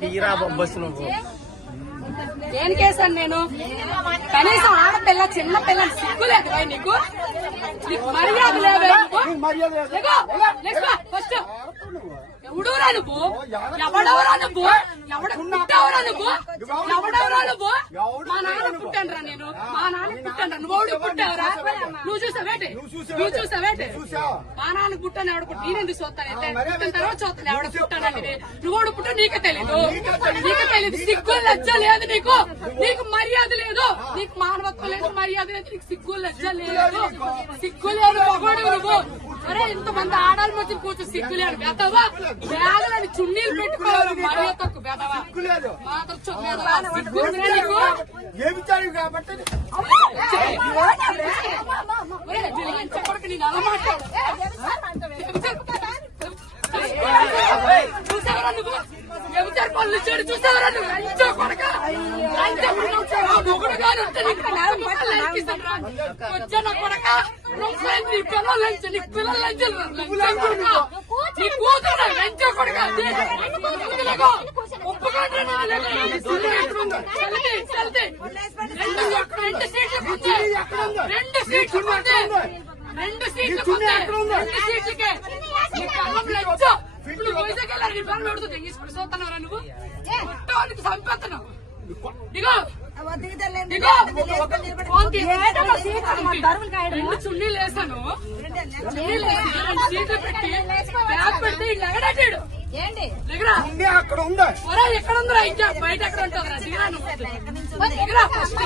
తీరా బస్సు నువ్వు దేనికేసాను నేను? కనీసం ఆడపిల్ల చిన్న పిల్ల సిగ్గులేదు నీకు? మర్యాద లేదా? ఫస్ట్ ఎవడవరా నువ్వు? ఎవడవరా నువ్వు? పుట్టావరా నువ్వు? ఎవడవరా నువ్వు? మా నాన్న పుట్టానురా నేను. మా నాన్న పుట్టాను. నువ్వు పుట్టావరా? నువ్వు చూసావేటి? నువ్వు చూసావేటి? మా నాన్న పుట్టాను. ఎవడ పుట్టి నేనెందుకు చూస్తానైతే? పుట్టిన తర్వాత చూస్తాను ఎవడ పుట్టానని. నువ్వు పుట్టా నీకే తెలీదు. నీకే తెలీదు. సిగ్గు లజ్జ లేదు నీకు. నీకు మర్యాద లేదు. నీకు మానవత్వం లేదు, మర్యాద లేదు. నీకు సిగ్గు లజ్జ లేదు. సిగ్గు లేదు మగోడు నువ్వు. అరే ఇంతమంది ఆడాలి మధ్య కూర్చో సిగ్గు లేదు. బెదవా బ్యాగులని చున్నీలు పెట్టుకోవాలి. మర్యాద తక్కువ బెదవా మాత్రం సిగ్గు నీకు. చెప్పడానికి నేను అలా మాట్లాడు. చూసావరా నువ్వు? ఎవరు పనులు చేయడు చూసావరా నువ్వు? లంచో కొడక మొగుడు గారు వచ్చాను కొడక. నీ పిల్లలు లంచ, నీ పిల్లలు లంచాలు నీ కూతురు లంచో కొడక. ఒప్పుకోండి రెండు సీట్లు పొందాయి. రెండు సీట్లు పొందాయి. రెండు సీట్లు పొందాయి. రెండు సీట్లకే లంచో. ఇప్పుడు వైజాగ్ వెళ్ళారు. నీ పనులు పెడుతుంది తీసుకుని చూస్తున్నారా నువ్వు? పుట్టవానికి చంపేస్తున్నావు. దిగో రెండు చున్నీలు వేసాను. చున్నీలు వేసి రెండు సీట్లు పెట్టి బ్యాగ్ పెడితే ఇట్లా ఎగడాడు. అక్కడ ఉందా? ఎక్కడ ఉందిరా? ఇంకా బయట ఎక్కడ ఉంటుందిరా? దిగరా నువ్వు. దిగరా ఫస్ట్.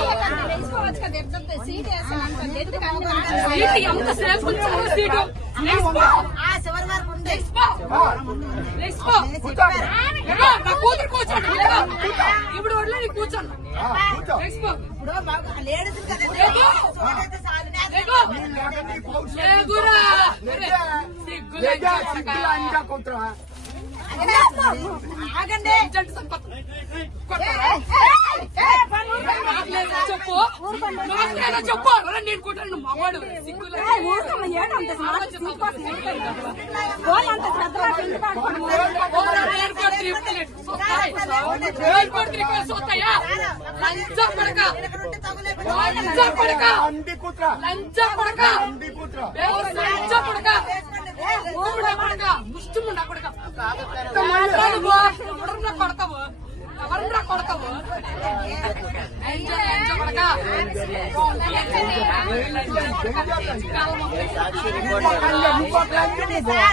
సీట్ ఎంత సేపు ఉంచాలో సీటు. నా కూతురు కూర్చోండి. ఇప్పుడు వడ్లే నీ కూర్చోండి. ఆగండి చెప్పు చెప్పు. నేను కూర్చోండి మగవాడు ముష్టిముండా కొడక. కొడతావు ఎవరన్నా కొడతావు? కొడక